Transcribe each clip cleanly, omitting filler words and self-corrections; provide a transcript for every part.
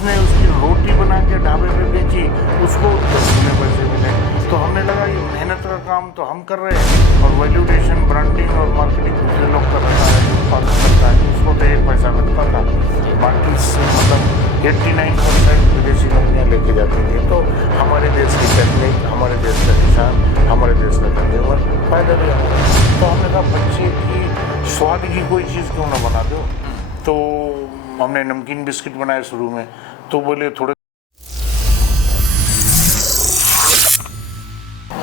जिसने उसकी रोटी बना के ढाबे पे बेची उसको उसमें पैसे मिले। तो हमने लगा ये मेहनत का काम तो हम कर रहे हैं और वैल्यूडेशन, ब्रांडिंग और मार्केटिंग दूसरे लोग कर रहा है, जो उत्पादन करता है उसको तो 1 पैसा मिलता था। बाकी मतलब 89% विदेशी कंपनियाँ लेके जाती थी। तो हमारे देश की टेक्निक, हमारे देश का किसान, हमारे देश का कंज्यूमर फायदा भी हमारा। तो हमने कहा बच्चे की स्वाद की कोई चीज़ क्यों ना बना दो। तो हमने नमकीन बिस्किट बनाए शुरू में। तो बोले थोड़े।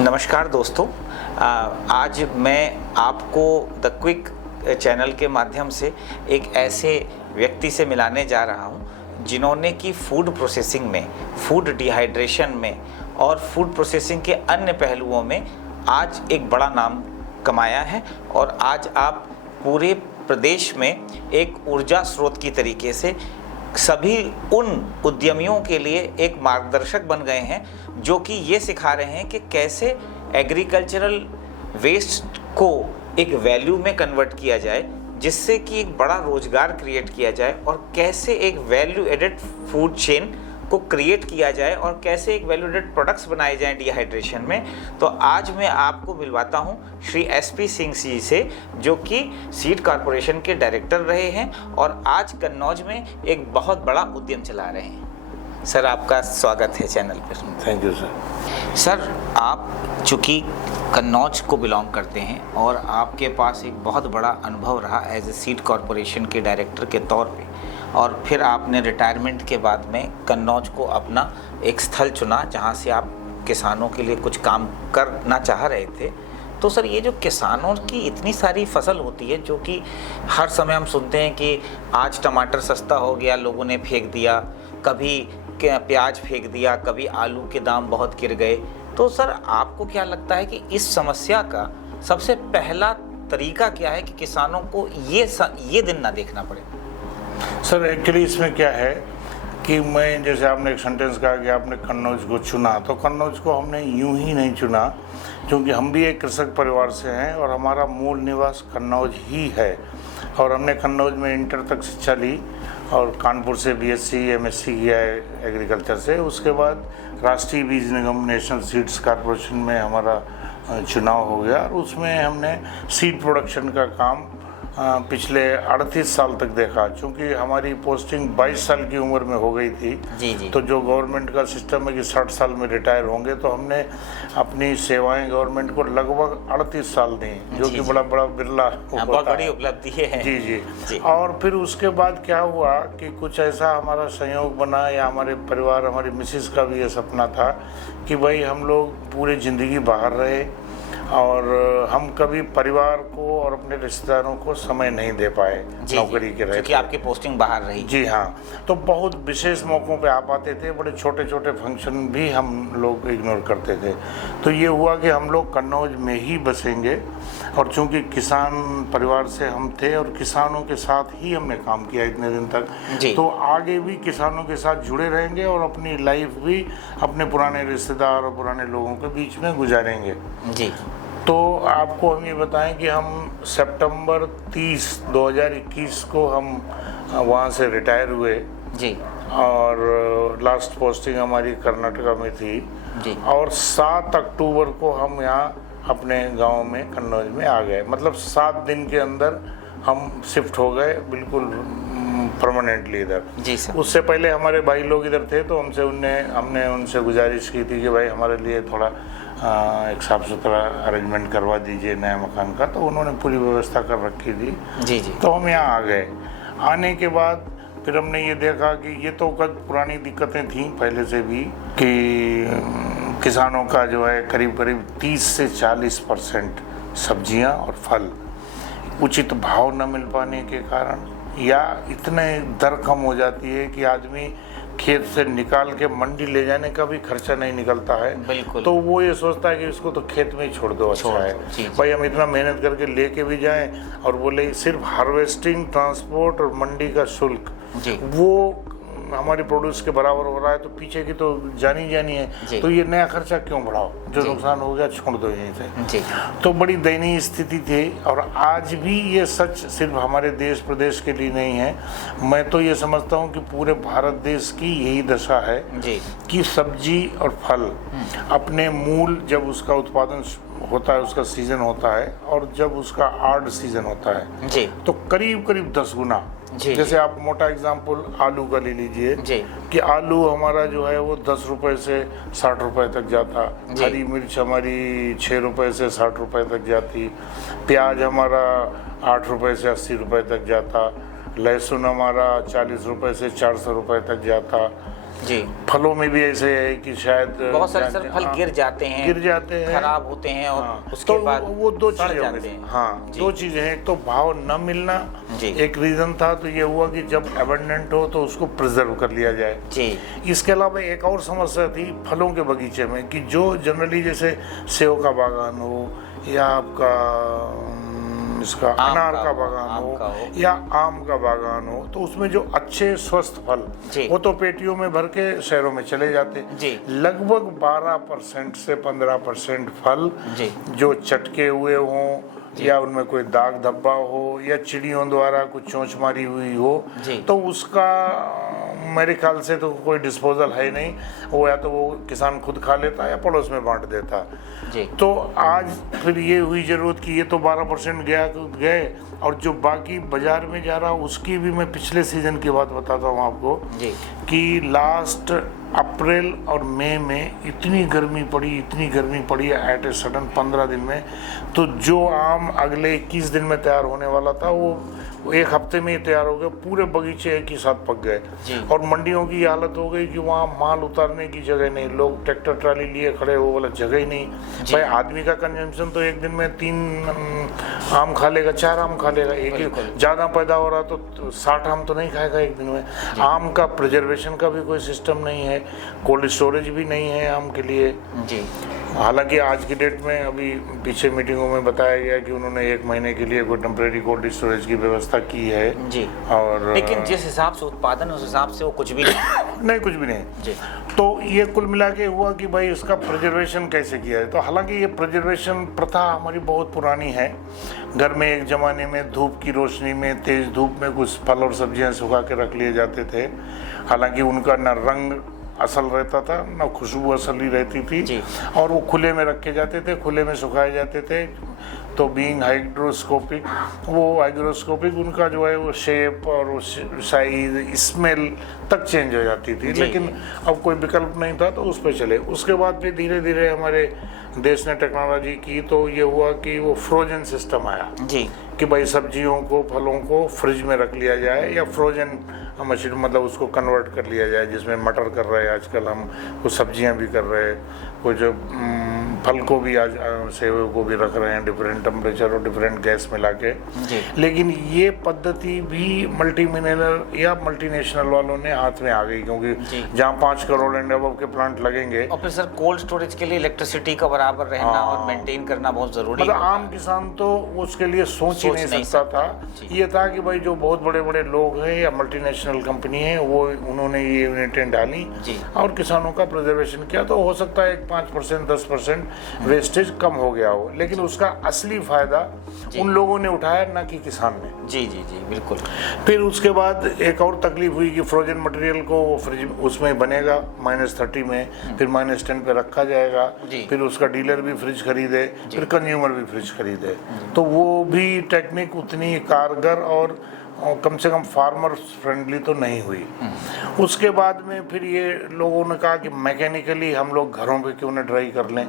नमस्कार दोस्तों, आज मैं आपको द क्विक चैनल के माध्यम से एक ऐसे व्यक्ति से मिलाने जा रहा हूं जिन्होंने कि फूड प्रोसेसिंग में, फूड डिहाइड्रेशन में और फूड प्रोसेसिंग के अन्य पहलुओं में आज एक बड़ा नाम कमाया है। और आज आप पूरे प्रदेश में एक ऊर्जा स्रोत की तरीके से सभी उन उद्यमियों के लिए एक मार्गदर्शक बन गए हैं जो कि ये सिखा रहे हैं कि कैसे एग्रीकल्चरल वेस्ट को एक वैल्यू में कन्वर्ट किया जाए, जिससे कि एक बड़ा रोजगार क्रिएट किया जाए, और कैसे एक वैल्यू एडेड फूड चेन को क्रिएट किया जाए और कैसे एक वैल्यू एडेड प्रोडक्ट्स बनाए जाएं डिहाइड्रेशन में। तो आज मैं आपको मिलवाता हूं श्री SP सिंह जी से, जो कि सीड कॉरपोरेशन के डायरेक्टर रहे हैं और आज कन्नौज में एक बहुत बड़ा उद्यम चला रहे हैं। सर, आपका स्वागत है चैनल पर। Thank you sir. सर, आप चूँकि कन्नौज को बिलोंग करते हैं और आपके पास एक बहुत बड़ा अनुभव रहा एज ए सीड कॉरपोरेशन के डायरेक्टर के तौर पे, और फिर आपने रिटायरमेंट के बाद में कन्नौज को अपना एक स्थल चुना जहाँ से आप किसानों के लिए कुछ काम करना चाह रहे थे। तो सर, ये जो किसानों की इतनी सारी फसल होती है, जो कि हर समय हम सुनते हैं कि आज टमाटर सस्ता हो गया, लोगों ने फेंक दिया, कभी प्याज फेंक दिया, कभी आलू के दाम बहुत गिर गए। तो सर, आपको क्या लगता है कि इस समस्या का सबसे पहला तरीका क्या है कि किसानों को ये दिन ना देखना पड़े? सर, एक्चुअली इसमें क्या है कि मैं, जैसे आपने एक सेंटेंस कहा कि आपने कन्नौज को चुना, तो कन्नौज को हमने यूं ही नहीं चुना, क्योंकि हम भी एक कृषक परिवार से हैं और हमारा मूल निवास कन्नौज ही है। और हमने कन्नौज में इंटर तक शिक्षा ली और कानपुर से BSc MSc किया है एग्रीकल्चर से। उसके बाद राष्ट्रीय बीज निगम, नेशनल सीड्स कॉरपोरेशन में हमारा चुनाव हो गया और उसमें हमने सीड प्रोडक्शन का काम पिछले 38 साल तक देखा। चूँकि हमारी पोस्टिंग 22 साल की उम्र में हो गई थी, जी। तो जो गवर्नमेंट का सिस्टम है कि 60 साल में रिटायर होंगे, तो हमने अपनी सेवाएं गवर्नमेंट को लगभग 38 साल दी, जो कि बड़ा बिरला बहुत बड़ी उपलब्धि है। जी। और फिर उसके बाद क्या हुआ कि कुछ ऐसा हमारा संयोग बना, या हमारे परिवार, हमारी मिसेस का भी ये सपना था कि भाई हम लोग पूरी ज़िंदगी बाहर रहे और हम कभी परिवार को और अपने रिश्तेदारों को समय नहीं दे पाए नौकरी के रहे, क्योंकि आपकी पोस्टिंग बाहर रही। जी हाँ। तो बहुत विशेष मौक़ों पे आ पाते थे, बड़े छोटे छोटे फंक्शन भी हम लोग इग्नोर करते थे। तो ये हुआ कि हम लोग कन्नौज में ही बसेंगे, और चूँकि किसान परिवार से हम थे और किसानों के साथ ही हमने काम किया इतने दिन तक, तो आगे भी किसानों के साथ जुड़े रहेंगे और अपनी लाइफ भी अपने पुराने रिश्तेदार और पुराने लोगों के बीच में गुजारेंगे। जी। तो आपको हम ये बताएं कि हम सितंबर 30, 2021 को हम वहाँ से रिटायर हुए जी, और लास्ट पोस्टिंग हमारी कर्नाटका में थी जी। और 7 अक्टूबर को हम यहाँ अपने गांव में कन्नौज में आ गए। मतलब 7 दिन के अंदर हम शिफ्ट हो गए बिल्कुल परमानेंटली इधर। जी सर। उससे पहले हमारे भाई लोग इधर थे, तो हमने उनसे गुजारिश की थी कि भाई हमारे लिए थोड़ा एक साफ़ सुथरा अरेंजमेंट करवा दीजिए नया मकान का। तो उन्होंने पूरी व्यवस्था कर रखी थी। जी। तो हम यहाँ आ गए। आने के बाद फिर हमने ये देखा कि ये तो पुरानी दिक्कतें थीं पहले से भी, कि किसानों का जो है करीब 30 से 40% सब्जियां और फल उचित भाव न मिल पाने के कारण, या इतने दर कम हो जाती है कि आदमी खेत से निकाल के मंडी ले जाने का भी खर्चा नहीं निकलता है। बिल्कुल। तो वो ये सोचता है कि इसको तो खेत में ही छोड़ दो, अच्छा है। भाई हम इतना मेहनत करके लेके भी जाएं और बोले सिर्फ हार्वेस्टिंग, ट्रांसपोर्ट और मंडी का शुल्क, वो हमारी प्रोड्यूस के बराबर हो रहा है तो पीछे की तो जानी जी। है, तो ये नया खर्चा क्यों बढ़ाओ, जो नुकसान हो गया छोड़ दो यहीं से। जी। तो बड़ी दयनीय स्थिति थी। और आज भी ये सच सिर्फ हमारे देश प्रदेश के लिए नहीं है, मैं तो ये समझता हूँ कि पूरे भारत देश की यही दशा है जी। कि सब्जी और फल अपने मूल, जब उसका उत्पादन होता है, उसका सीजन होता है, और जब उसका आर्ड सीजन होता है जी। तो करीब करीब 10 गुना। जी। जैसे आप मोटा एग्जाम्पल आलू का ले लीजिए जी। कि आलू हमारा जो है वो 10 रुपए से 60 रुपए तक जाता, जी। हरी मिर्च हमारी 6 रुपए से 60 रुपए तक जाती, प्याज हमारा 8 रुपए से 80 रुपए तक जाता, लहसुन हमारा 40 रुपए से 400 रुपए तक जाता। जी। फलों में भी ऐसे है कि शायद बहुत सारे सर फल गिर जाते हैं, खराब होते हैं, और हाँ, उसके तो बाद वो दो सड़ चीजें जाते हैं। हाँ, जी। दो चीजें हैं। एक तो भाव न मिलना जी। एक रीजन था, तो ये हुआ कि जब एबंडेंट हो तो उसको प्रिजर्व कर लिया जाए। जी। इसके अलावा एक और समस्या थी फलों के बगीचे में कि जो जनरली जैसे सेव का बागान हो या आपका इसका अनार का बागान हो या आम का बागान हो, तो उसमें जो अच्छे स्वस्थ फल वो तो पेटियों में भर के शहरों में चले जाते। लगभग 12% से 15% फल जो चटके हुए हों या उनमें कोई दाग धब्बा हो या चिड़ियों द्वारा कुछ चोंच मारी हुई हो, तो उसका मेरे ख्याल से तो कोई डिस्पोजल है नहीं, वो या तो वो किसान खुद खा लेता या पड़ोस में बांट देता। तो आज फिर ये हुई जरूरत कि ये तो 12% गए, और जो बाकी बाजार में जा रहा उसकी भी मैं पिछले सीजन की बात बताता हूँ आपको कि लास्ट अप्रैल और मई में इतनी गर्मी पड़ी एट ए सडन 15 दिन में, तो जो आम अगले 21 दिन में तैयार होने वाला था वो एक हफ्ते में ही तैयार हो गए, पूरे बगीचे एक ही साथ पक गए। और मंडियों की हालत हो गई कि वहाँ माल उतारने की जगह नहीं, लोग ट्रैक्टर ट्राली लिए खड़े हो, वाला जगह ही नहीं। भाई आदमी का कंजम्पशन तो एक दिन में 3 आम खा लेगा, 4 आम खा लेगा, एक ही ज़्यादा पैदा हो रहा तो 60 आम तो नहीं खाएगा एक दिन में। आम का प्रिजर्वेशन का भी कोई सिस्टम नहीं है, कोल्ड स्टोरेज भी नहीं है आम के लिए। हालांकि आज की डेट में अभी पीछे मीटिंगों में बताया गया कि उन्होंने 1 महीने के लिए कोई टेम्परेरी कोल्ड स्टोरेज की व्यवस्था की है जी। और लेकिन जिस हिसाब से उत्पादन उस हिसाब से वो कुछ भी नहीं कुछ भी नहीं जी। तो ये कुल मिला के हुआ कि भाई इसका प्रिजर्वेशन कैसे किया है। तो हालांकि ये प्रिजर्वेशन प्रथा हमारी बहुत पुरानी है। घर में एक ज़माने में धूप की रोशनी में, तेज़ धूप में कुछ फल और सब्जियां सुखा के रख लिए जाते थे। हालांकि उनका न रंग असल रहता था न खुशबू असल ही रहती थी, और वो खुले में रखे जाते थे, खुले में सुखाए जाते थे। तो बीइंग हाइग्रोस्कोपिक, वो हाइग्रोस्कोपिक उनका जो है वो शेप और वो साइज स्मेल तक चेंज हो जाती थी। लेकिन अब कोई विकल्प नहीं था तो उस पर चले। उसके बाद फिर धीरे धीरे हमारे देश ने टेक्नोलॉजी की, तो ये हुआ कि वो फ्रोजन सिस्टम आया जी, कि भाई सब्जियों को फलों को फ्रिज में रख लिया जाए या फ्रोजन मशीन, मतलब उसको कन्वर्ट कर लिया जाए, जिसमें मटर कर रहे हैं आजकल हम, कुछ सब्जियां भी कर रहे हैं, कुछ फल को भी आज सेब को भी रख रहे हैं डिफरेंट टेम्परेचर और डिफरेंट गैस मिला के। लेकिन ये पद्धति भी मल्टी मिनरल या मल्टीनेशनल वालों ने हाथ में आ गई, क्योंकि जहाँ 5 करोड़ एंड अबव के प्लांट लगेंगे। और फिर सर कोल्ड स्टोरेज के लिए इलेक्ट्रिसिटी का बराबर रहना और मेंटेन करना बहुत जरूरी है। मतलब आम किसान तो उसके लिए सोच ही नहीं सकता था। ये था कि भाई जो बहुत बड़े बड़े लोग हैं या मल्टीनेशनल कंपनी है वो उन्होंने ये यूनिटें डाली और किसानों का प्रिजर्वेशन किया, तो हो सकता है 5% 10% वेस्टेज कम हो गया हो, लेकिन उसका असली फायदा उन लोगों ने उठाया ना कि किसान ने। जी जी जी बिल्कुल। फिर उसके बाद एक और तकलीफ हुई कि फ्रोजन मटेरियल को वो फ्रिज उसमें बनेगा -30 में, फिर -10 पे रखा जाएगा, फिर उसका डीलर भी फ्रिज खरीदे, फिर कंज्यूमर भी फ्रिज खरीदे, तो वो भी टेक्निक उतनी कारगर और कम से कम फार्मर फ्रेंडली तो नहीं हुई। उसके बाद में फिर ये लोगों ने कहा कि मैकेनिकली हम लोग घरों पे क्यों न ड्राई कर लें,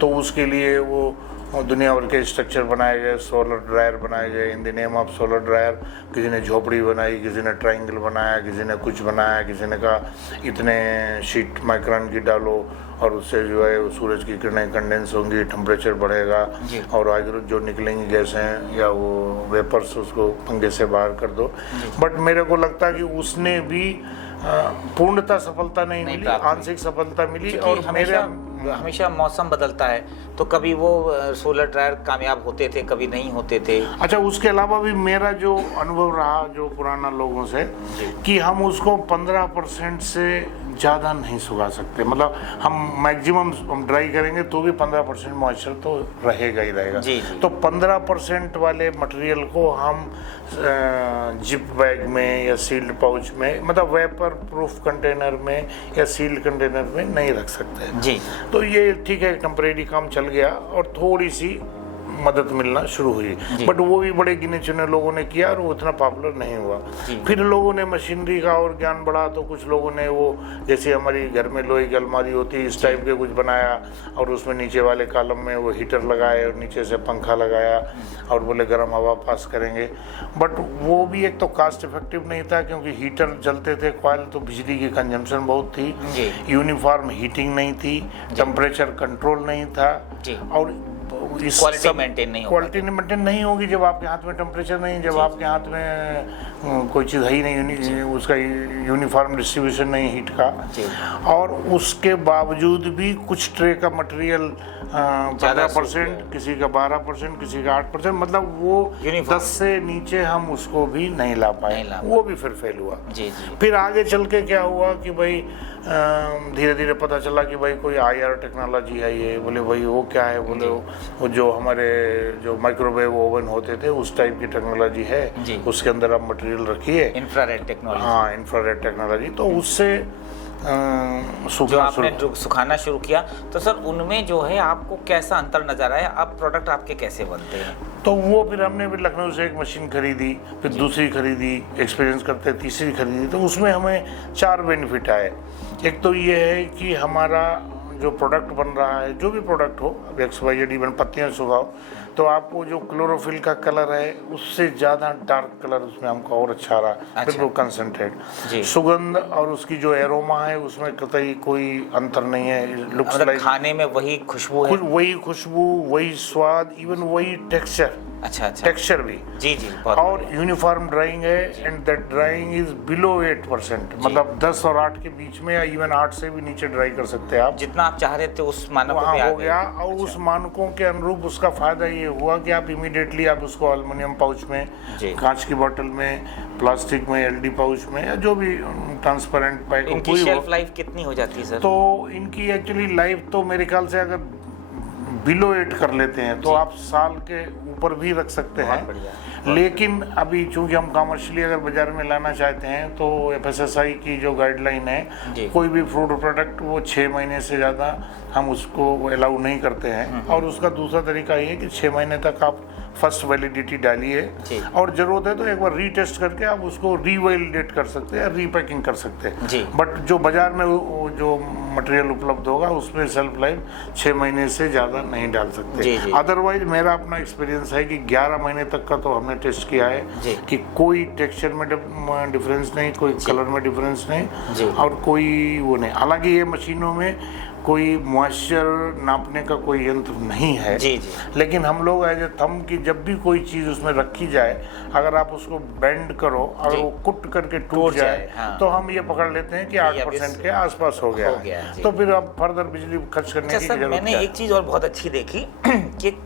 तो उसके लिए वो दुनिया भर के स्ट्रक्चर बनाए गए, सोलर ड्रायर बनाए गए in the name of solar dryer. किसी ने झोपड़ी बनाई, किसी ने ट्रायंगल बनाया, किसी ने कुछ बनाया, किसी ने कहा इतने शीट माइक्रोन की डालो और उससे जो है सूरज की किरणें कंडेंस होंगी, टेम्परेचर बढ़ेगा और जो निकलेंगी गैसें या वो वेपर्स उसको पंखे से बाहर कर दो। बट मेरे को लगता है कि उसने भी पूर्णतः सफलता नहीं मिली, आंशिक सफलता मिली। और हमेशा मौसम बदलता है, तो कभी वो सोलर ड्रायर कामयाब होते थे, कभी नहीं होते थे। अच्छा, उसके अलावा भी मेरा जो अनुभव रहा जो पुराना लोगों से, कि हम उसको 15% से ज़्यादा नहीं सुखा सकते। मतलब हम मैक्सिमम हम ड्राई करेंगे तो भी 15% मॉइस्चर तो रहेगा ही रहेगा। जी, जी। तो 15% वाले मटेरियल को हम जिप बैग में या सील्ड पाउच में, मतलब वेपर प्रूफ कंटेनर में या सील्ड कंटेनर में नहीं रख सकते। जी। तो ये ठीक है, टेम्परेरी काम चल गया और थोड़ी सी मदद मिलना शुरू हुई, बट वो भी बड़े गिने चुने लोगों ने किया और वो उतना पॉपुलर नहीं हुआ। फिर लोगों ने मशीनरी का और ज्ञान बढ़ा, तो कुछ लोगों ने वो जैसे हमारी घर में लोहे की अलमारी होती है इस टाइप के कुछ बनाया और उसमें नीचे वाले कॉलम में वो हीटर लगाए और नीचे से पंखा लगाया और बोले गर्म हवा पास करेंगे। बट वो भी एक तो कास्ट इफेक्टिव नहीं था, क्योंकि हीटर जलते थे कॉइल, तो बिजली की कंजम्पशन बहुत थी, यूनिफॉर्म हीटिंग नहीं थी, टेम्परेचर कंट्रोल नहीं था, और क्वालिटी मेंटेन नहीं होगी। क्वालिटी मेंटेन नहीं होगी जब आपके हाथ में टेम्परेचर नहीं, जब आपके हाथ में कोई चीज़ है ही नहीं, उसका यूनिफॉर्म डिस्ट्रीब्यूशन नहीं हीट का। और उसके बावजूद भी कुछ ट्रे का मटेरियल 15%, किसी का 12%, किसी का 8%, मतलब वो 10 से नीचे हम उसको भी नहीं ला पाए, वो भी फिर फेल हुआ। फिर आगे चल के क्या हुआ कि भाई धीरे धीरे पता चला कि भाई कोई IR टेक्नोलॉजी है ये। बोले भाई वो क्या है? बोले वो जो हमारे जो माइक्रोवेव ओवन होते थे उस टाइप की टेक्नोलॉजी है, उसके अंदर आप मटेरियल रखिए, इंफ्रारेड टेक्नोलॉजी। हाँ, इंफ्रारेड टेक्नोलॉजी। तो उससे जो आपने सुखाना शुरू किया, तो सर उनमें जो है आपको कैसा अंतर नजर आया? अब प्रोडक्ट आपके कैसे बनते हैं? तो वो फिर हमने भी लखनऊ से एक मशीन खरीदी, फिर दूसरी खरीदी, एक्सपीरियंस करते तीसरी खरीदी। तो उसमें हमें 4 बेनिफिट आए। एक तो ये है कि हमारा जो प्रोडक्ट बन रहा है, जो भी प्रोडक्ट हो, अब XYZ इवन पत्तियाँ सुखाओ, तो आपको जो क्लोरोफिल का कलर है उससे ज़्यादा डार्क कलर उसमें हमको और अच्छा रहा, बिल्कुल कंसंट्रेट। सुगंध और उसकी जो एरोमा है उसमें कतई कोई अंतर नहीं है। लुक्स लाइक खाने में वही खुशबू है, वही खुशबू, वही स्वाद, इवन वही टेक्सचर। अच्छा, टेक्सचर भी और यूनिफॉर्म ड्राइंग है, and that drawing is below 8%, मतलब 10 और 8 के बीच में, या इवन 8 से भी नीचे ड्राई कर सकते हैं आप, जितना आप चाह रहे थे उस मानक वहाँ हो गया। और उस मानकों के अनुरूप उसका फायदा ये हुआ कि आप इमीडिएटली आप उसको एल्युमिनियम पाउच में, कांच की बोतल में, प्लास्टिक में, LD पाउच में, या जो भी ट्रांसपेरेंट पैक, इनकी शेल्फ लाइफ कितनी हो जाती है सर? तो इनकी एक्चुअली लाइफ तो मेरे ख्याल से अगर बिलो 8 कर लेते हैं तो आप साल के ऊपर भी रख सकते हैं। लेकिन अभी चूंकि हम कमर्शियली अगर बाजार में लाना चाहते हैं तो FSSAI की जो गाइडलाइन है, कोई भी फ्रूट प्रोडक्ट वो 6 महीने से ज़्यादा हम उसको अलाउ नहीं करते हैं। और उसका दूसरा तरीका ये है कि 6 महीने तक आप फर्स्ट वैलिडिटी डालिए, और ज़रूरत है तो एक बार रीटेस्ट करके आप उसको रीवैलिडेट कर सकते हैं, रीपैकिंग कर सकते हैं। बट जो बाजार में जो मटेरियल उपलब्ध होगा उसमें सेल्फ लाइफ 6 महीने से ज़्यादा नहीं डाल सकते। अदरवाइज मेरा अपना एक्सपीरियंस है कि 11 महीने तक का तो हमने टेस्ट किया है कि कोई टेक्सचर में डिफरेंस नहीं, कोई कलर में डिफरेंस नहीं, और कोई वो नहीं। हालांकि ये मशीनों में कोई मॉइस्चर नापने का कोई यंत्र नहीं है, लेकिन हम लोग एज ए थंब की जब भी कोई चीज़ उसमें रखी जाए, अगर आप उसको बेंड करो, अगर वो कुट करके टूट जाए, तो हम ये पकड़ लेते हैं कि 8% के आसपास हो गया, तो फिर अब फर्दर बिजली खर्च करने की जरूरत है। मैंने एक चीज़ और बहुत अच्छी देखी कि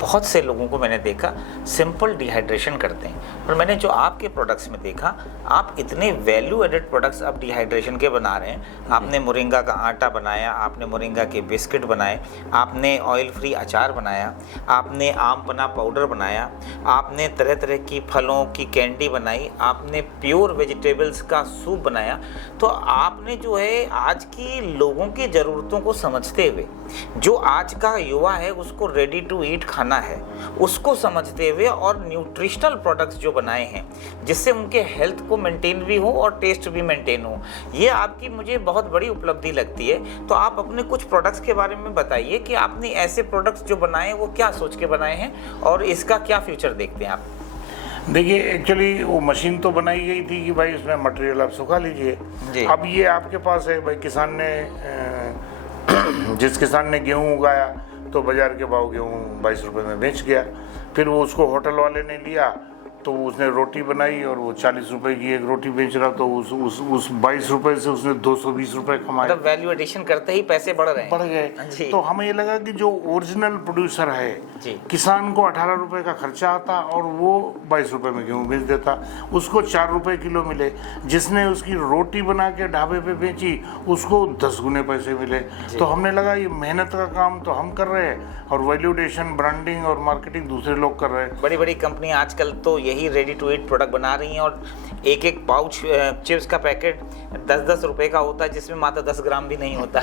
बहुत से लोगों को मैंने देखा सिंपल डिहाइड्रेशन करते हैं, और मैंने जो आपके प्रोडक्ट्स में देखा, आप इतने वैल्यू एडेड प्रोडक्ट्स अब डिहाइड्रेशन के बना रहे हैं। आपने मोरिंगा का आटा बनाया, आपने मोरिंगा के बिस्किट बनाए, आपने ऑयल फ्री अचार बनाया, आपने आम पन्ना पाउडर बनाया, आपने तरह तरह की फलों की कैंडी बनाई, आपने प्योर वेजिटेबल्स का सूप बनाया। तो आपने जो है आज की लोगों की ज़रूरतों को समझते हुए, जो आज का युवा है उसको रेडी टू ईट खाना है, उसको समझते हुए, और न्यूट्रिशनल प्रोडक्ट्स जो बनाए हैं जिससे उनके हेल्थ को मेंटेन भी हो और टेस्ट भी मेंटेन हो, ये आपकी मुझे बहुत बड़ी उपलब्धि लगती है। तो आप अपने कुछ प्रोडक्ट्स के बारे में बताइए कि आपने ऐसे प्रोडक्ट्स जो बनाए वो क्या सोच के बनाए हैं और इसका क्या फ्यूचर देखते हैं आप? देखिए, एक्चुअली वो मशीन तो बनाई गई थी कि भाई इसमें मटेरियल आप सुखा लीजिए। अब ये आपके पास है, भाई किसान ने जिस किसान ने गेहूँ उगाया तो बाजार के भाव गेहूँ 22 रुपये में बेच गया, फिर वो उसको होटल वाले ने लिया तो उसने रोटी बनाई और वो 40 रुपए की एक रोटी बेच रहा, तो उस 22 रुपए से उसने 220 रुपए कमाए। मतलब वैल्यू एडिशन करते ही पैसे बढ़ रहे हैं। बढ़ गए। तो हमें ये लगा कि जो ओरिजिनल प्रोड्यूसर है, किसान को 18 रुपए का खर्चा आता और वो 22 रुपए में गेहूँ बेच देता, उसको 4 रुपए किलो मिले। जिसने उसकी रोटी बना के ढाबे पे बेची उसको 10 गुने पैसे मिले। तो हमने लगा ये मेहनत का काम तो हम कर रहे हैं और वैल्यूडेशन, ब्रांडिंग और मार्केटिंग दूसरे लोग कर रहे हैं। बड़ी बड़ी कंपनी आजकल तो यही रेडी टू ईट प्रोडक्ट बना रही हैं और एक एक पाउच चिप्स का पैकेट 10-10 रुपए का होता है, जिसमें मात्र 10 ग्राम भी नहीं होता।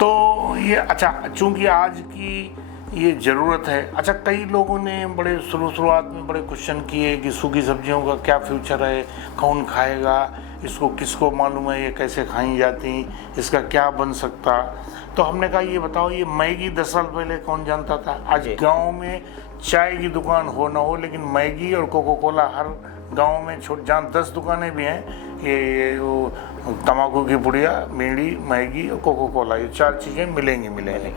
तो ये अच्छा, चूंकि आज की ये ज़रूरत है। अच्छा, कई लोगों ने बड़े शुरुआत में बड़े क्वेश्चन किए कि सूखी सब्जियों का क्या फ्यूचर है, कौन खाएगा इसको, किसको मालूम है ये कैसे खाई जाती, इसका क्या बन सकता। तो हमने कहा ये बताओ, ये मैगी 10 साल पहले कौन जानता था? आज गांव में चाय की दुकान हो ना हो, लेकिन मैगी और कोको कोला हर गांव में जहाँ 10 दुकानें भी हैं, ये वो तम्बाकू की पुड़िया, बीड़ी, मैगी और कोको कोला, ये 4 चीज़ें मिलेंगी।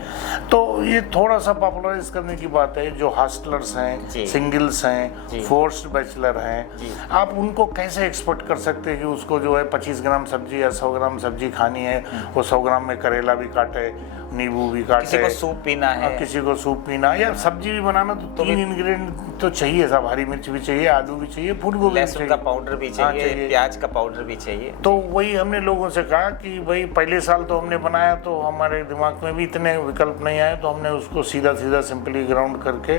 तो ये थोड़ा सा पॉपुलराइज करने की बात है। जो हॉस्टलर्स हैं, सिंगल्स हैं, फोर्स्ड बैचलर हैं, आप उनको कैसे एक्सपर्ट कर सकते हैं कि उसको जो है 25 ग्राम सब्जी या 100 ग्राम सब्जी खानी है, वो 100 ग्राम में करेला भी काटे, नींबू भी काटे, किसी को सूप पीना है, किसी को सूप पीना, या सब्जी भी बनाना तो 3 इंग्रेडिएंट तो चाहिए सब। हरी मिर्च भी चाहिए, आलू भी चाहिए, फूल गोभी भी चाहिए, का पाउडर भी चाहिए, प्याज का पाउडर भी चाहिए। तो वही हमने लोगों से कहा कि भाई पहले साल तो हमने बनाया तो हमारे दिमाग में भी इतने विकल्प नहीं आए, तो हमने उसको सीधा सिंपली ग्राउंड करके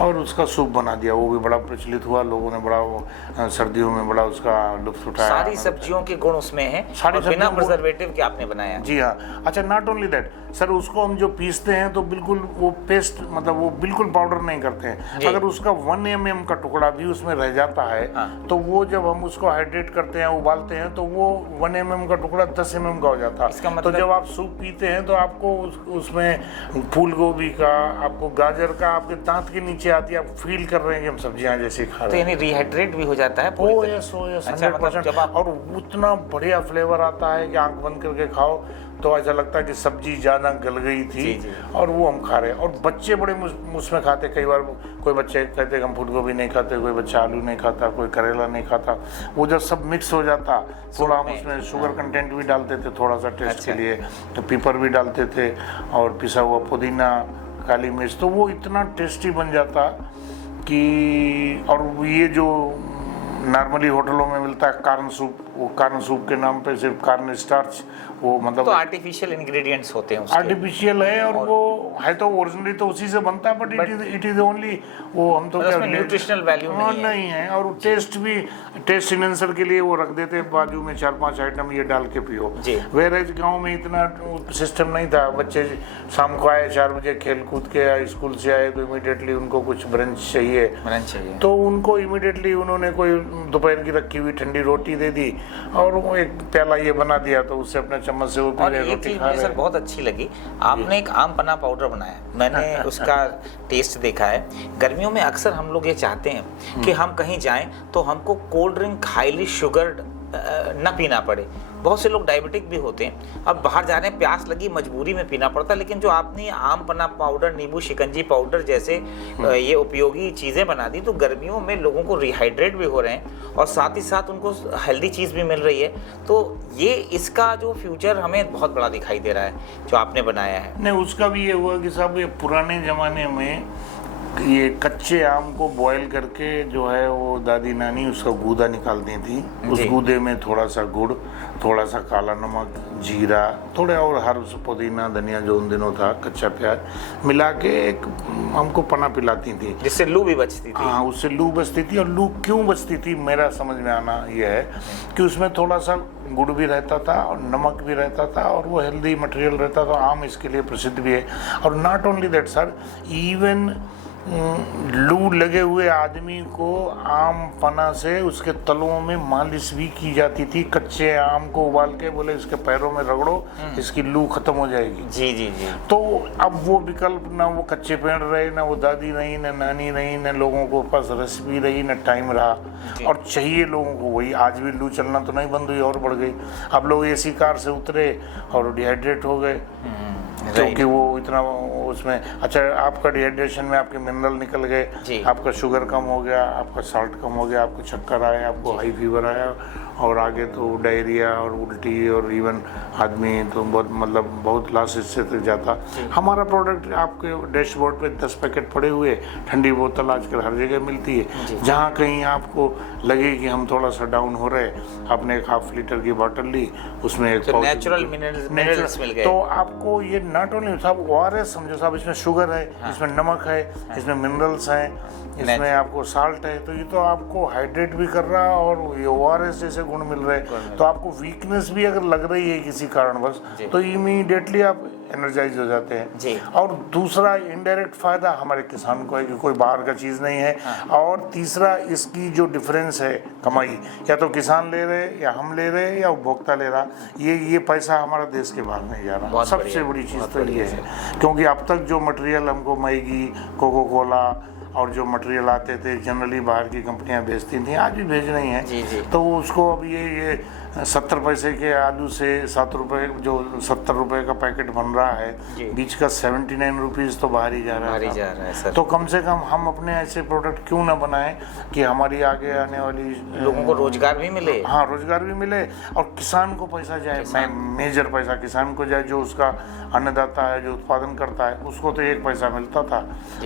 और उसका सूप बना दिया। वो भी बड़ा प्रचलित हुआ, लोगों ने बड़ा सर्दियों में बड़ा उसका लुत्फ उठाया। सारी सब्जियों के गुण उसमें हैं, बिना प्रिजर्वेटिव के आपने बनाया। जी हाँ। अच्छा, नॉट ओनली दैट सर, उसको हम जो पीसते हैं तो बिल्कुल वो पेस्ट, मतलब वो बिल्कुल पाउडर नहीं करते हैं। अगर उसका 1 mm का टुकड़ा भी उसमें रह जाता है, तो वो जब हम उसको हाइड्रेट करते हैं, उबालते हैं, तो वो 1 mm का टुकड़ा 10 mm का हो जाता है। इसका मतलब तो जब आप सूप पीते हैं तो आपको उसमें फूल गोभी का, आपको गाजर का आपके दांत के नीचे आती है, आप फील कर रहे हैं कि हम सब्जियां जैसे खा रहे हैं। तो यानी रिहाइड्रेट भी हो जाता है। यस 100%। और उतना बढ़िया फ्लेवर आता है कि आंख बंद करके खाओ तो ऐसा लगता है कि सब्जी ज़्यादा गल गई थी और वो हम खा रहे हैं। और बच्चे बड़े उसमें खाते। कई बार कोई बच्चे कहते हम फूल गोभी नहीं खाते, कोई बच्चा आलू नहीं खाता, कोई करेला नहीं खाता। वो जब सब मिक्स हो जाता, थोड़ा हम उसमें शुगर कंटेंट भी डालते थे थोड़ा सा टेस्ट के लिए, तो पीपर भी डालते थे और पिसा हुआ पुदीना, काली मिर्च, तो वो इतना टेस्टी बन जाता कि। और ये जो नॉर्मली होटलों में मिलता है कार्न सूप, वो कार्न सूप के नाम पे सिर्फ कार्न स्टार्च, वो मतलब तो आर्टिफिशियल इंग्रेडिएंट्स होते हैं उसके। आर्टिफिशियल है और वो है तो ओरिजिनली तो उसी से बनता है, बट इट इज ओनली वो हम तो क्या न्यूट्रिशनल वैल्यू नहीं है। और टेस्ट भी, टेस्ट इनहेंसर के लिए वो रख देते हैं बाजू में 4-5 आइटम, ये डाल के पियो। वेरेज गांव में इतना सिस्टम नहीं था। बच्चे शाम को आए 4 बजे खेल कूद के आए, स्कूल से आए तो इमीडिएटली उनको कुछ ब्रंच चाहिए, तो उनको इमीडिएटली उन्होंने कोई दोपहर की रखी हुई ठंडी रोटी दे दी और वो एक प्याला ये बना दिया, तो उससे अपने चम्मच से वो और एक चीज मुझे सर बहुत अच्छी लगी, आपने एक आम पन्ना पाउडर बनाया, मैंने उसका टेस्ट देखा है। गर्मियों में अक्सर हम लोग ये चाहते हैं कि हम कहीं जाएं तो हमको कोल्ड ड्रिंक हाईली शुगर्ड न पीना पड़े। बहुत से लोग डायबिटिक भी होते हैं, अब बाहर जा रहे हैं, प्यास लगी, मजबूरी में पीना पड़ता है। लेकिन जो आपने आम पन्ना पाउडर, नींबू शिकंजी पाउडर जैसे ये उपयोगी चीज़ें बना दी, तो गर्मियों में लोगों को रिहाइड्रेट भी हो रहे हैं और साथ ही साथ उनको हेल्दी चीज़ भी मिल रही है। तो ये इसका जो फ्यूचर हमें बहुत बड़ा दिखाई दे रहा है जो आपने बनाया है। नहीं, उसका भी ये हुआ कि साहब ये पुराने ज़माने में ये कच्चे आम को बॉईल करके जो है वो दादी नानी उसका गूदा निकालती थी। उस गूदे में थोड़ा सा गुड़, थोड़ा सा काला नमक, जीरा, थोड़े और हर पुदीना, धनिया जो उन दिनों था, कच्चा प्याज मिला के एक हमको पना पिलाती थी, जिससे लू भी बचती थी। हाँ, उससे लू बचती थी। और लू क्यों बचती थी, मेरा समझ में आना यह है कि उसमें थोड़ा सा गुड़ भी रहता था और नमक भी रहता था और वो हेल्दी मटेरियल रहता था। आम इसके लिए प्रसिद्ध भी है। और not only that sir, even लू लगे हुए आदमी को आम पना से उसके तलुओं में मालिश भी की जाती थी। कच्चे आम को उबाल के बोले इसके पैरों में रगड़ो, इसकी लू खत्म हो जाएगी। जी जी जी। तो अब वो विकल्प ना वो कच्चे पेड़ रहे, ना वो दादी रही, ना नानी रही, ना लोगों को पास रेसिपी रही, ना टाइम रहा, और चाहिए लोगों को वही। आज भी लू चलना तो नहीं बंद हुई, और बढ़ गई। अब लोग एसी कार से उतरे और डिहाइड्रेट हो गए क्योंकि वो इतना उसमें अच्छा आपका डिहाइड्रेशन में आपके मिनरल निकल जी। गए, आपका शुगर कम हो गया, आपका साल्ट कम हो गया, आपको चक्कर आया, आपको हाई फीवर आया और आगे तो डायरिया और उल्टी और इवन आदमी तो बहुत मतलब बहुत लास्ट इससे तक जाता। हमारा प्रोडक्ट आपके डैशबोर्ड पे 10 पैकेट पड़े हुए, ठंडी बोतल आजकल हर जगह मिलती है। जहाँ कहीं आपको लगे कि हम थोड़ा सा डाउन हो रहे, आपने एक 1/2 लीटर की बोतल ली, उसमें एक नेचुरल मिनरल्स मिल गए। तो आपको ये नॉट ओनली साहब ORS समझो साहब, इसमें शुगर है, इसमें नमक है, इसमें मिनरल्स हैं, इसमें आपको साल्ट है, तो ये तो आपको हाइड्रेट भी कर रहा है और ये ORS जैसे गुण मिल रहे हैं। तो आपको वीकनेस भी अगर लग रही है किसी कारणवश तो इमीडिएटली आप एनर्जाइज हो जाते हैं। और दूसरा इनडायरेक्ट फायदा हमारे किसान को है कि कोई बाहर का चीज़ नहीं है। और तीसरा इसकी जो डिफरेंस है कमाई, या तो किसान ले रहे या हम ले रहे या उपभोक्ता ले रहा, ये पैसा हमारा देश के बाहर नहीं जा रहा। सबसे बड़ी चीज़ तो ये है, क्योंकि अब तक जो मटेरियल हमको मैगी, कोको कोला और जो मटेरियल आते थे जनरली बाहर की कंपनियां भेजती थी, आज भी भेज रही हैं। तो उसको अब ये 70 पैसे के आलू से 7 रुपये जो 70 रुपये का पैकेट बन रहा है, बीच का 79 रुपीज़ तो बाहर ही जा रहा है सर। तो कम से कम हम अपने ऐसे प्रोडक्ट क्यों ना बनाएं कि हमारी आगे आने वाली लोगों को रोजगार भी मिले। हाँ, रोजगार भी मिले और किसान को पैसा जाए, मेजर पैसा किसान को जाए, जो उसका अन्नदाता है, जो उत्पादन करता है, उसको तो 1 पैसा मिलता था,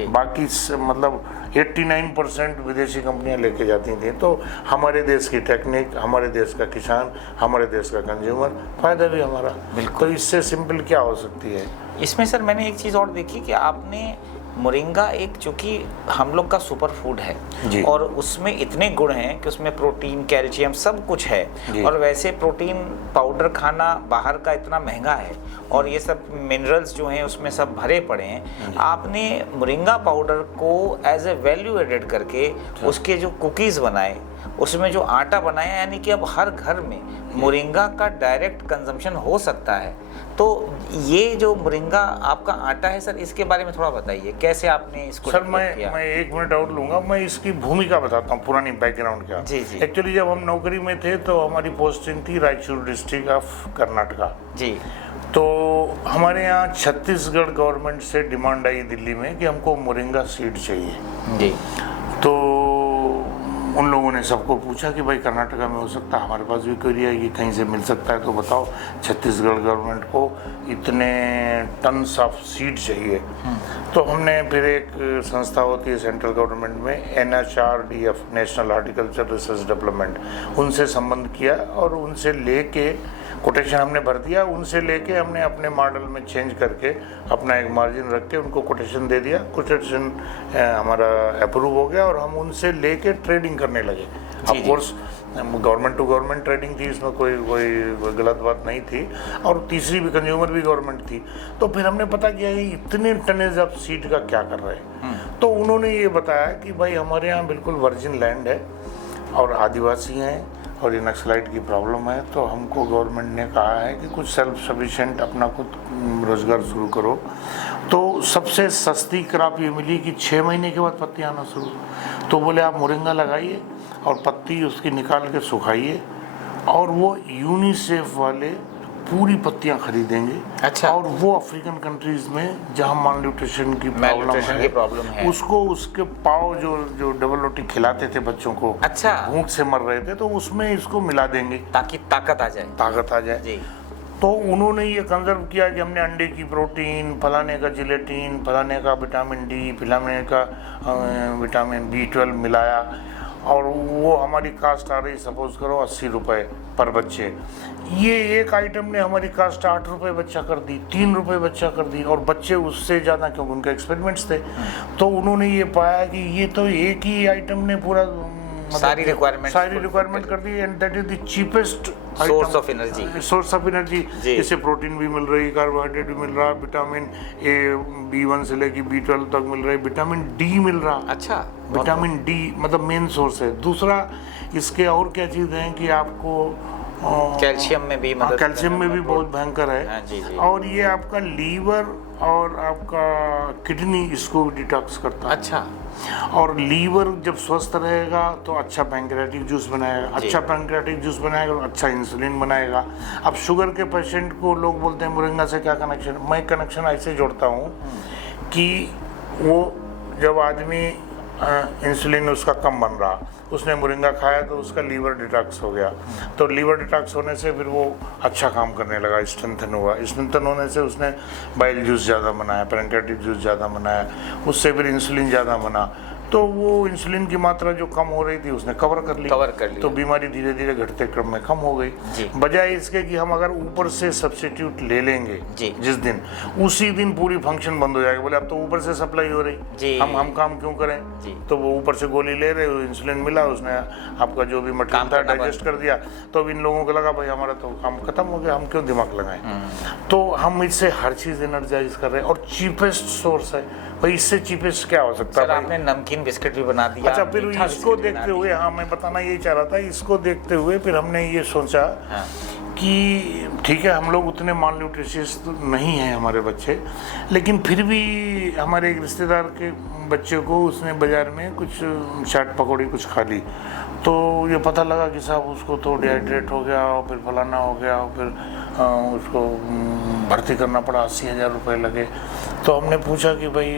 बाकी मतलब 89% विदेशी कंपनियां लेके जाती थी। तो हमारे देश की टेक्निक, हमारे देश का किसान, हमारे देश का कंज्यूमर, फायदा भी हमारा। तो इससे सिंपल क्या हो सकती है। इसमें सर मैंने एक चीज़ और देखी कि आपने मोरिंगा एक, चूँकि हम लोग का सुपर फूड है और उसमें इतने गुण हैं कि उसमें प्रोटीन, कैल्शियम सब कुछ है, और वैसे प्रोटीन पाउडर खाना बाहर का इतना महंगा है और ये सब मिनरल्स जो हैं उसमें सब भरे पड़े हैं। आपने मोरिंगा पाउडर को एज ए वैल्यू एडेड करके उसके जो कुकीज़ बनाए, उसमें जो आटा बनाया, यानी कि अब हर घर में मोरिंगा का डायरेक्ट कंजम्पशन हो सकता है। तो ये जो मोरिंगा आपका आटा है सर, इसके बारे में थोड़ा बताइए, कैसे आपने इसको सर मैं 1 मिनट और लूँगा। मैं इसकी भूमिका बताता हूँ, पुरानी बैकग्राउंड क्या। जी। एक्चुअली जब हम नौकरी में थे तो हमारी पोस्टिंग थी रायचूर डिस्ट्रिक्ट ऑफ कर्नाटका जी। तो हमारे यहाँ छत्तीसगढ़ गवर्नमेंट से डिमांड आई दिल्ली में कि हमको मोरिंगा सीड चाहिए जी। तो उन लोगों ने सबको पूछा कि भाई कर्नाटका में हो सकता है, हमारे पास भी क्वेरी है कि कहीं से मिल सकता है, तो बताओ। छत्तीसगढ़ गवर्नमेंट को इतने टन्स ऑफ सीड चाहिए। तो हमने फिर एक संस्था होती है सेंट्रल गवर्नमेंट में, NHRDF, national horticulture research development, उनसे संबंध किया और उनसे लेके कोटेशन हमने भर दिया। उनसे लेके हमने अपने मॉडल में चेंज करके अपना एक मार्जिन रख के उनको कोटेशन दे दिया। कोटेशन हमारा अप्रूव हो गया और हम उनसे लेके ट्रेडिंग करने लगे। Of course government to government trading थी, इसमें कोई गलत बात नहीं थी, और तीसरी भी कंज्यूमर भी गवर्नमेंट थी। तो फिर हमने पता किया कि इतने टनेज ऑफ सीड का क्या कर रहे हैं। तो उन्होंने ये बताया कि भाई हमारे यहाँ बिल्कुल वर्जिन लैंड है और आदिवासी हैं और ये नक्सलाइट की प्रॉब्लम है, तो हमको गवर्नमेंट ने कहा है कि कुछ सेल्फ सफिशिएंट अपना खुद रोजगार शुरू करो। तो सबसे सस्ती क्रॉप ये मिली कि 6 महीने के बाद पत्ती आना शुरू। तो बोले आप मोरिंगा लगाइए और पत्ती उसकी निकाल के सुखाइए, और वो यूनिसेफ वाले पूरी पत्तियां खरीदेंगे। अच्छा। और वो अफ्रीकन कंट्रीज में जहां मालन्यूट्रिशन की प्रॉब्लम है उसको उसके पाव जो डबल रोटी खिलाते थे बच्चों को, अच्छा, भूख से मर रहे थे, तो उसमें इसको मिला देंगे ताकि ताकत आ जाए जी। तो उन्होंने ये कंजर्व किया कि हमने अंडे की प्रोटीन, फलाने का जिलेटिन, फलाने का विटामिन डी, फलाने का विटामिन B12 मिलाया, और वो हमारी कास्ट आ रही सपोज करो 80 रुपये पर बच्चे। ये एक आइटम ने हमारी कास्ट 8 रुपये बच्चा कर दी, 3 रुपये बच्चा कर दी, और बच्चे उससे ज़्यादा, क्योंकि उनके एक्सपेरिमेंट्स थे। तो उन्होंने ये पाया कि ये तो एक ही आइटम ने पूरा सारी रिक्वायरमेंट कर दी, and that is the cheapest source of energy. इससे प्रोटीन भी मिल रही, कार्बोहाइड्रेट भी मिल रहा, विटामिन A, B1 से लेके B12 तक मिल रहा है, विटामिन डी मिल रहा। अच्छा, विटामिन डी मतलब मेन सोर्स है। दूसरा इसके और क्या चीज़ है कि आपको कैल्शियम में भी बहुत भयंकर है। जी। और ये आपका लीवर और आपका किडनी इसको भी डिटॉक्स करता है। अच्छा। और लीवर जब स्वस्थ रहेगा तो अच्छा पैंक्रियाटिक जूस बनाएगा, अच्छा पैंक्रियाटिक जूस बनाएगा तो अच्छा इंसुलिन बनाएगा। अब शुगर के पेशेंट को लोग बोलते हैं मोरिंगा से क्या कनेक्शन, मैं कनेक्शन ऐसे जोड़ता हूँ कि वो जब आदमी इंसुलिन उसका कम बन रहा, उसने मोरिंगा खाया तो उसका लीवर डिटॉक्स हो गया, तो लीवर डिटॉक्स होने से फिर वो अच्छा काम करने लगा, स्ट्रेंथन हुआ, स्ट्रेंथन होने से उसने बाइल जूस ज़्यादा बनाया, पैनक्रियाटिक जूस ज़्यादा बनाया, उससे फिर इंसुलिन ज़्यादा बना, तो वो इंसुलिन की मात्रा जो कम हो रही थी उसने कवर कर ली, तो बीमारी धीरे धीरे घटते क्रम में कम हो गई। बजाय इसके कि हम अगर ऊपर से सब्स्टिट्यूट ले लेंगे जिस दिन, उसी दिन पूरी फंक्शन बंद हो जाएगी। बोले अब तो ऊपर से सप्लाई हो रही, हम काम क्यों करें? तो वो ऊपर से गोली ले रहे, इंसुलिन मिला, उसने आपका जो भी मटेरियल था डाइजेस्ट कर दिया, तो अब इन लोगों को लगा भाई हमारा तो काम खत्म हो गया, हम क्यों दिमाग लगाएं? तो हम इससे हर चीज़ एनर्जाइज कर रहे हैं और चीपेस्ट सोर्स है भाई, इससे चीपेस्ट क्या हो सकता है? आपने नमकीन बिस्किट भी बना दिया। अच्छा, फिर इसको देखते हुए, हाँ मैं बताना यही चाह रहा था, इसको देखते हुए फिर हमने ये सोचा कि ठीक है हम लोग उतने माल न्यूट्रिशियस तो नहीं हैं हमारे बच्चे, लेकिन फिर भी हमारे एक रिश्तेदार के बच्चे को उसने बाज़ार में कुछ चाट पकौड़ी कुछ खा ली, तो ये पता लगा कि साहब उसको तो डिहाइड्रेट हो गया और फिर फलाना हो गया और फिर उसको भर्ती करना पड़ा, 80,000 रुपये लगे। तो हमने पूछा कि भाई,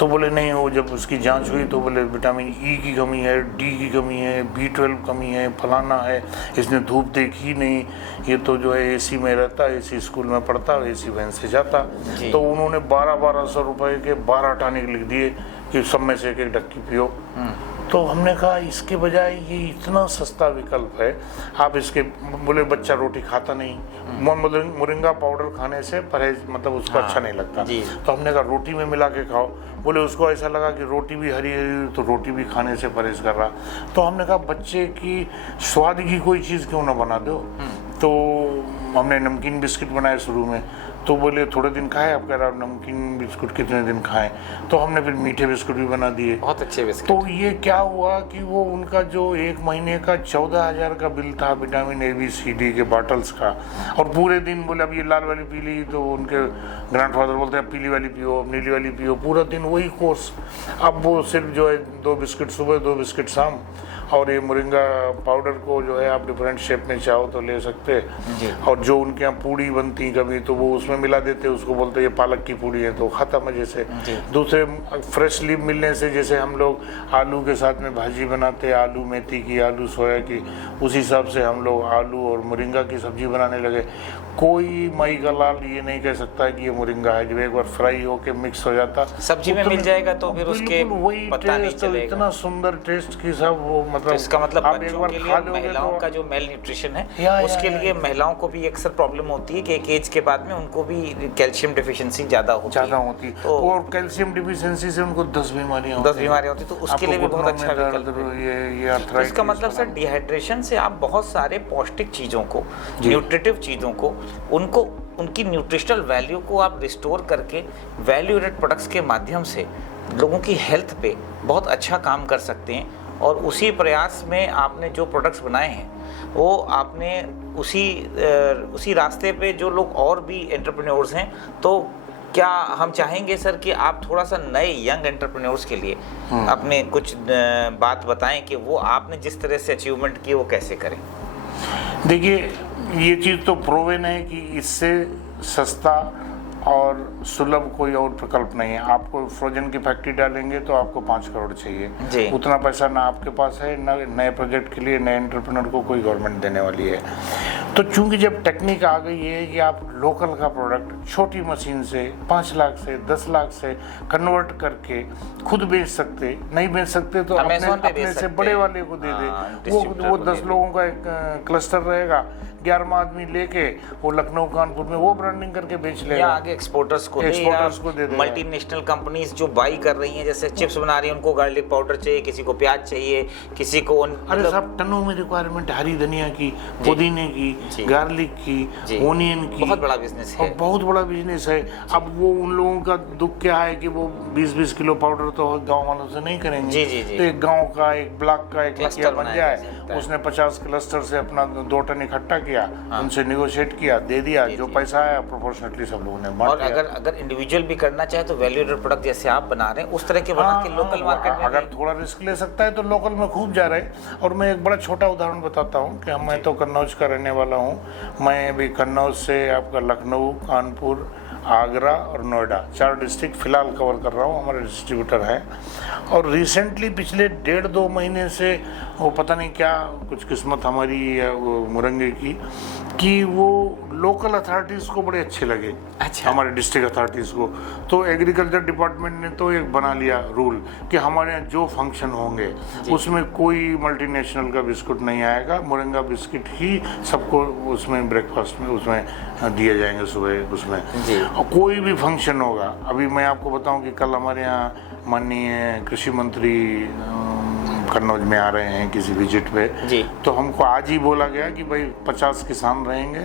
तो बोले नहीं, वो जब उसकी जांच हुई तो बोले विटामिन ई की कमी है, डी की कमी है, B12 कमी है, फलाना है, इसने धूप देखी नहीं, ये तो जो है एसी में रहता, एसी स्कूल में पढ़ता, एसी वैन से जाता। तो उन्होंने 1200 रुपये के 12 टॉनिक लिख दिए कि सब में से एक एक ढक्की पियो। तो हमने कहा इसके बजाय ये इतना सस्ता विकल्प है, आप इसके, बोले बच्चा रोटी खाता नहीं, मोरिंगा पाउडर खाने से परहेज, मतलब उसको अच्छा नहीं लगता, तो हमने कहा रोटी में मिला के खाओ। बोले उसको ऐसा लगा कि रोटी भी हरी हरी, तो रोटी भी खाने से परहेज कर रहा। तो हमने कहा बच्चे की स्वाद की कोई चीज़ क्यों ना बना दो। तो हमने नमकीन बिस्किट बनाए शुरू में, तो बोले थोड़े दिन खाए, आप कह रहा नमकीन बिस्कुट कितने दिन खाएं, तो हमने फिर मीठे बिस्कुट भी बना दिए, बहुत अच्छे बिस्कुट। तो ये क्या हुआ कि वो उनका जो एक महीने का 14,000 का बिल था विटामिन ABCD के बॉटल्स का, और पूरे दिन बोले अब ये लाल वाली पी ली, तो उनके ग्रैंडफादर बोलते हैं पीली वाली पियो, अब नीली वाली पियो, पूरा दिन वही कोर्स। अब वो सिर्फ जो है 2 बिस्किट सुबह, 2 बिस्किट शाम, और ये मोरिंगा पाउडर को जो है आप डिफरेंट शेप में चाहो तो ले सकते हैं। और जो उनके यहाँ पूड़ी बनती कभी, तो वो उसमें मिला देते, उसको बोलते ये पालक की पूड़ी है, तो खाता मजे से। दूसरे फ्रेश लीव मिलने से, जैसे हम लोग आलू के साथ में भाजी बनाते हैं, आलू मेथी की, आलू सोया की, उस हिसाब से हम लोग आलू और मोरिंगा की सब्जी बनाने लगे। कोई माई का लाल ये नहीं कह सकता है कि ये मोरिंगा है, जब एक बार फ्राई होके मिक्स हो जाता, सब्जी में मिल जाएगा तो फिर उसके वही पता नहीं टेस्ट, चलेगा। इतना सुंदर टेस्ट की सब वो, मतलब तो इसका मतलब आप बच्चों एक बार के खा लिए लोगे महिलाओं तो, का जो मेल न्यूट्रिशन है उसके लिए महिलाओं को भी अक्सर प्रॉब्लम होती है कि एक एज के बाद में उनको भी कैल्शियम डिफिशिएंसी ज़्यादा होती है। तो और कैल्शियम डिफिशिएंसी से उनको 10 बीमारियां होती, तो उसके लिए भी बहुत अच्छा विकल्प है। ये तो इसका मतलब सर डिहाइड्रेशन से आप बहुत सारे पौष्टिक चीज़ों को, न्यूट्रिटिव चीज़ों को, उनको उनकी न्यूट्रिशनल वैल्यू को आप रिस्टोर करके वैल्यू एडेड प्रोडक्ट्स के माध्यम से लोगों की हेल्थ पे बहुत अच्छा काम कर सकते हैं। और उसी प्रयास में आपने जो प्रोडक्ट्स बनाए हैं वो आपने उसी रास्ते पे जो लोग और भी एंटरप्रेन्योर्स हैं, तो क्या हम चाहेंगे सर कि आप थोड़ा सा नए यंग एंटरप्रेन्योर्स के लिए अपने कुछ बात बताएं कि वो आपने जिस तरह से अचीवमेंट की वो कैसे करें। देखिए ये चीज़ तो प्रूवन है कि इससे सस्ता और सुलभ कोई और विकल्प नहीं है। आपको फ्रोजन की फैक्ट्री डालेंगे तो आपको 5 करोड़ चाहिए, उतना पैसा ना आपके पास है, ना नए प्रोजेक्ट के लिए नए एंटरप्रेन्योर को कोई गवर्नमेंट देने वाली है। तो चूंकि जब टेक्निक आ गई है कि आप लोकल का प्रोडक्ट छोटी मशीन से 5 लाख से 10 लाख से कन्वर्ट करके खुद बेच सकते, नहीं बेच सकते तो अपने से बड़े वाले को दे दे, वो 10 लोगों का एक क्लस्टर रहेगा, 11वां आदमी लेके वो लखनऊ कानपुर में वो ब्रांडिंग करके बेच लेगा, आगे एक्सपोर्टर्स को दे दे। मल्टीनेशनल कंपनीज जो बाई कर रही हैं, जैसे चिप्स बना रही हैं, उनको गार्लिक पाउडर चाहिए, किसी को प्याज चाहिए, किसी को अरे सब टनों में रिक्वायरमेंट, हरी धनिया की, पुदीने की, गार्लिक की, ओनियन की, बहुत बड़ा बिजनेस है, बहुत बड़ा बिजनेस है। अब वो उन लोगों का दुख क्या है कि वो 20-20 किलो पाउडर तो गाँव वालों से नहीं करेंगे, तो एक गाँव का, एक ब्लॉक का एक क्लस्टर बन जाए, उसने 50 क्लस्टर से अपना 2 टन इकट्ठा किया, किया, उनसे निगोशिएट किया, दे दिया, जो पैसा आया प्रोपोर्शनेटली सब लोगों ने बांट और दिया। अगर इंडिविजुअल भी करना चाहे तो वैल्यू एडेड प्रोडक्ट जैसे आप बना रहे हैं उस तरह के बना के लोकल मार्केट में अगर थोड़ा रिस्क ले सकता है तो लोकल में खूब जा रहे हैं। और मैं एक बड़ा छोटा उदाहरण बताता हूँ कि मैं तो कन्नौज का रहने वाला हूँ। मैं अभी कन्नौज से आपका लखनऊ, कानपुर, आगरा और नोएडा 4 डिस्ट्रिक्ट फिलहाल कवर कर रहा हूँ, हमारे डिस्ट्रीब्यूटर हैं। और रिसेंटली पिछले 1.5-2 महीने से वो पता नहीं क्या कुछ किस्मत हमारी वो मुरंगे की कि वो लोकल अथॉरिटीज़ को बड़े अच्छे लगे। अच्छा। हमारे डिस्ट्रिक्ट अथॉरिटीज़ को। तो एग्रीकल्चर डिपार्टमेंट ने तो एक बना लिया रूल कि हमारे यहाँ जो फंक्शन होंगे उसमें कोई मल्टीनेशनल का बिस्कुट नहीं आएगा, मुरंगा बिस्किट ही सबको उसमें ब्रेकफास्ट में उसमें दिए जाएंगे सुबह उसमें। और कोई भी फंक्शन होगा, अभी मैं आपको बताऊं कि कल हमारे यहाँ माननीय कृषि मंत्री कन्नौज में आ रहे हैं किसी विजिट पे जी। तो हमको आज ही बोला गया कि भाई 50 किसान रहेंगे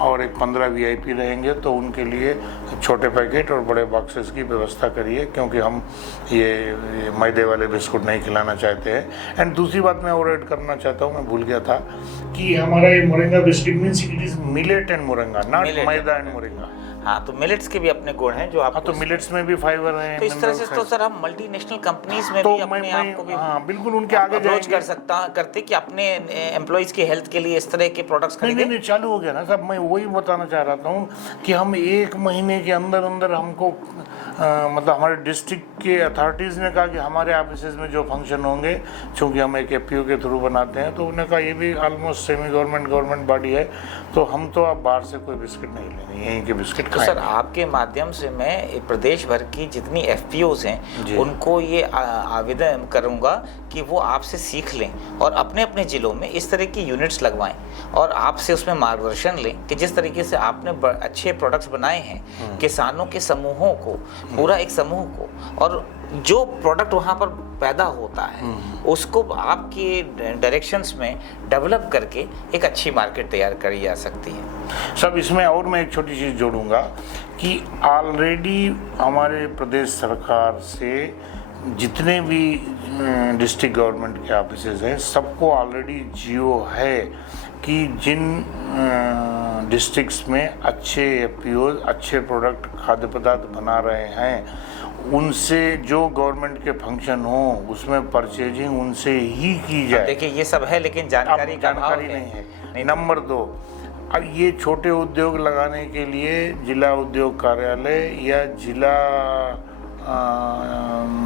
और एक 15 वीआईपी रहेंगे, तो उनके लिए छोटे पैकेट और बड़े बॉक्सेस की व्यवस्था करिए, क्योंकि हम ये मैदे वाले बिस्कुट नहीं खिलाना चाहते हैं। एंड दूसरी बात मैं और ऐड करना चाहता हूँ, मैं भूल गया था कि हमारा ये moringa biscuit means it is millet and moringa, not maida and moringa. हाँ, तो मिलेट्स के भी अपने गुण हैं जो आप तो मिलेट्स में भी फाइबर है। तो इस तरह से तो सर हम मल्टीनेशनल कंपनीज में तो भी अपने आप को भी बिल्कुल उनके आगे अप्रोच करते कि अपने एम्प्लॉइज की हेल्थ के लिए इस तरह के प्रोडक्ट्स खरीदें। नहीं चालू हो गया ना साहब। मैं वही बताना चाह रहा हूँ कि हम 1 महीने के अंदर अंदर हमको मतलब हमारे डिस्ट्रिक्ट के अथॉरिटीज़ ने कहा कि हमारे ऑफिस में जो फंक्शन होंगे, चूँकि हम एक एफपीओ के थ्रू बनाते हैं, तो उन्होंने कहा ये भी ऑलमोस्ट सेमी गवर्नमेंट बॉडी है, तो हम तो अब बाहर से कोई बिस्किट नहीं लेंगे, यहीं के बिस्किट तो सर आपके माध्यम से मैं प्रदेश भर की जितनी एफपीओज हैं उनको ये आवेदन करूंगा कि वो आपसे सीख लें और अपने अपने ज़िलों में इस तरह की यूनिट्स लगवाएं और आपसे उसमें मार्गदर्शन लें कि जिस तरीके से आपने अच्छे प्रोडक्ट्स बनाए हैं किसानों के समूहों को, पूरा एक समूह को, और जो प्रोडक्ट वहाँ पर पैदा होता है उसको आपके डायरेक्शंस में डेवलप करके एक अच्छी मार्केट तैयार करी जा सकती है। सब इसमें और मैं एक छोटी चीज़ जोड़ूंगा कि ऑलरेडी हमारे प्रदेश सरकार से जितने भी डिस्ट्रिक्ट गवर्नमेंट के ऑफिसेज हैं सबको ऑलरेडी जियो है कि जिन डिस्ट्रिक्ट्स में अच्छे एफपीओ अच्छे प्रोडक्ट खाद्य पदार्थ बना रहे हैं उनसे जो गवर्नमेंट के फंक्शन हो उसमें परचेजिंग उनसे ही की जाए। देखिए ये सब है लेकिन जानकारी नहीं है। नंबर 2, अब ये छोटे उद्योग लगाने के लिए जिला उद्योग कार्यालय या जिला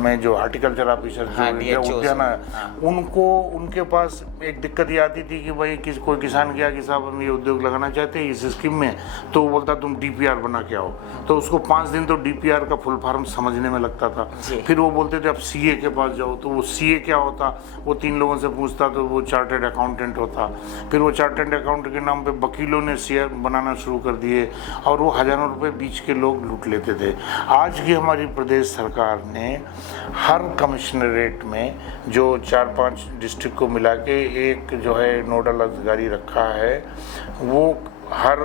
में जो हॉर्टिकल्चर ऑफिसर जो उद्यान है उनको उनके पास एक दिक्कत ये आती थी कि भाई कोई किसान गया कि साहब हम ये उद्योग लगाना चाहते हैं इस स्कीम में, तो वो बोलता तुम डीपीआर बना के आओ, तो उसको 5 दिन तो डीपीआर का फुल फॉर्म समझने में लगता था। फिर वो बोलते थे अब सीए के पास जाओ, तो वो सीए क्या होता, वो 3 लोगों से पूछता तो वो चार्टर्ड अकाउंटेंट होता। फिर वो चार्टर्ड अकाउंटेंट के नाम पे वकीलों ने शेयर बनाना शुरू कर दिए और वो हज़ारों रुपये बीच के लोग लूट लेते थे। आज की हमारी प्रदेश सरकार ने हर कमिश्नरेट में जो 4-5 डिस्ट्रिक्ट को मिला के एक जो है नोडल अधिकारी रखा है, वो हर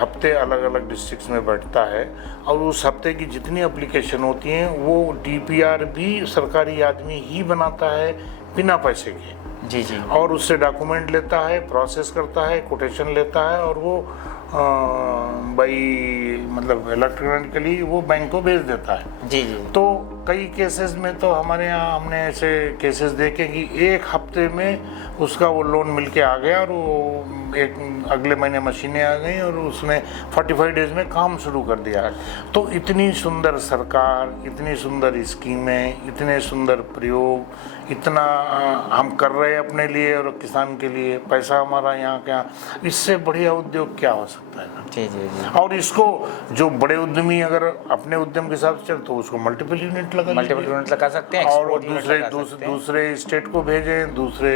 हफ्ते अलग अलग डिस्ट्रिक्ट्स में बैठता है और उस हफ्ते की जितनी एप्लीकेशन होती हैं वो डीपीआर भी सरकारी आदमी ही बनाता है बिना पैसे के। जी। और उससे डॉक्यूमेंट लेता है, प्रोसेस करता है, कोटेशन लेता है और वो भाई मतलब इलेक्ट्रॉनिकली वो बैंक को भेज देता है। जी। तो कई केसेस में तो हमारे यहाँ हमने ऐसे केसेस देखे कि 1 हफ्ते में उसका वो लोन मिलके आ गया और वो एक अगले महीने मशीनें आ गई और उसने 45 डेज में काम शुरू कर दिया। तो इतनी सुंदर सरकार, इतनी सुंदर स्कीमें, इतने सुंदर प्रयोग, इतना हम कर रहे हैं अपने लिए और किसान के लिए, पैसा हमारा यहाँ क्या, इससे बढ़िया उद्योग क्या हो सकता है। जी। और इसको जो बड़े उद्यमी अगर अपने उद्यम के हिसाब से चल तो उसको मल्टीपल यूनिट लगा सकते हैं और दूसरे स्टेट को भेजें, दूसरे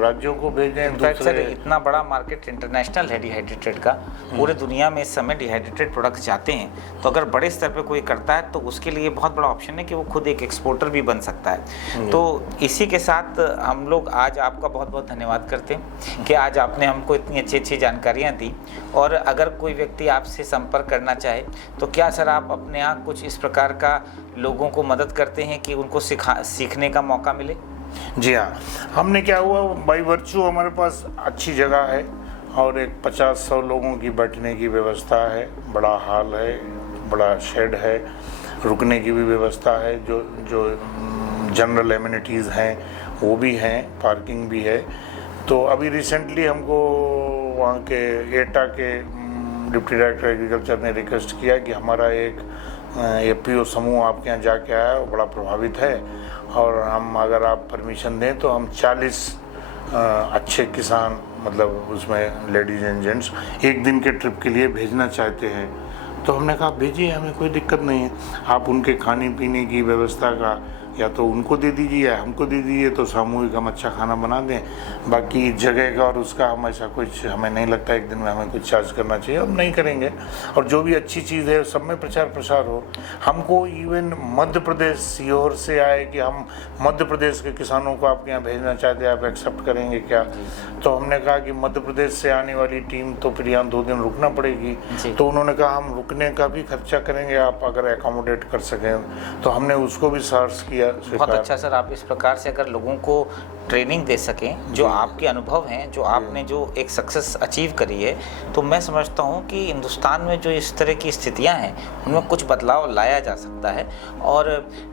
राज्यों को भेजें। सर इतना बड़ा मार्केट इंटरनेशनल है डिहाइड्रेटेड का, पूरे दुनिया में इस समय डिहाइड्रेटेड प्रोडक्ट्स जाते हैं, तो अगर बड़े स्तर पे कोई करता है तो उसके लिए बहुत बड़ा ऑप्शन है कि वो खुद एक एक्सपोर्टर भी बन सकता है। तो इसी के साथ हम लोग आज आपका बहुत बहुत धन्यवाद करते हैं कि आज आपने हमको इतनी अच्छी जानकारियाँ दी। और अगर कोई व्यक्ति आपसे संपर्क करना चाहे तो क्या सर आप अपने यहाँ कुछ इस प्रकार का लोगों को मदद करते हैं कि उनको सीखने का मौका मिले? जी हाँ, हमने क्या हुआ बाई वर्चू हमारे पास अच्छी जगह है और एक 50-100 लोगों की बैठने की व्यवस्था है, बड़ा हॉल है, बड़ा शेड है, रुकने की भी व्यवस्था है, जो जनरल एमिनिटीज़ हैं वो भी हैं, पार्किंग भी है। तो अभी रिसेंटली हमको वहाँ के एटा के डिप्टी डायरेक्टर एग्रीकल्चर ने रिक्वेस्ट किया कि हमारा एक एपीओ समूह आपके यहाँ जाके आया, वो बड़ा प्रभावित है, और हम अगर आप परमिशन दें तो हम 40 अच्छे किसान, मतलब उसमें लेडीज़ एंड जेंट्स, एक दिन के ट्रिप के लिए भेजना चाहते हैं। तो हमने कहा भेजिए, हमें कोई दिक्कत नहीं है। आप उनके खाने पीने की व्यवस्था का या तो उनको दे दीजिए या हमको दे दीजिए, तो सामूहिक हम अच्छा खाना बना दें। बाकी जगह का और उसका हम ऐसा कुछ, हमें नहीं लगता एक दिन में हमें कुछ चार्ज करना चाहिए, हम नहीं करेंगे। और जो भी अच्छी चीज़ है सब में प्रचार प्रसार हो। हमको इवन मध्य प्रदेश सीहोर से आए कि हम मध्य प्रदेश के किसानों को आपके यहाँ भेजना चाहते हैं, आप एक्सेप्ट करेंगे क्या? तो हमने कहा कि मध्य प्रदेश से आने वाली टीम तो फिर यहाँ 2 दिन रुकना पड़ेगी। तो उन्होंने कहा हम रुकने का भी खर्चा करेंगे, आप अगर एकोमोडेट कर सकें। तो हमने उसको भी सर्च किया। बहुत अच्छा सर, आप इस प्रकार से अगर लोगों को ट्रेनिंग दे सकें, जो आपके अनुभव हैं, जो आपने जो एक सक्सेस अचीव करी है, तो मैं समझता हूं कि हिंदुस्तान में जो इस तरह की स्थितियां हैं उनमें कुछ बदलाव लाया जा सकता है, और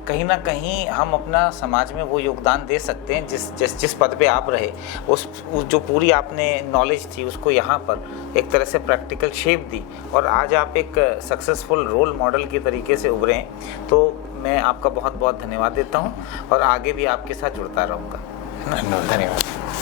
कहीं ना कहीं हम अपना समाज में वो योगदान दे सकते हैं जिस पद पे आप रहे। उस जो पूरी आपने नॉलेज थी उसको यहाँ पर एक तरह से प्रैक्टिकल शेप दी, और आज आप एक सक्सेसफुल रोल मॉडल के तरीके से उभरे हैं। तो मैं आपका बहुत बहुत धन्यवाद देता हूं और आगे भी आपके साथ जुड़ता रहूँगा। धन्यवाद।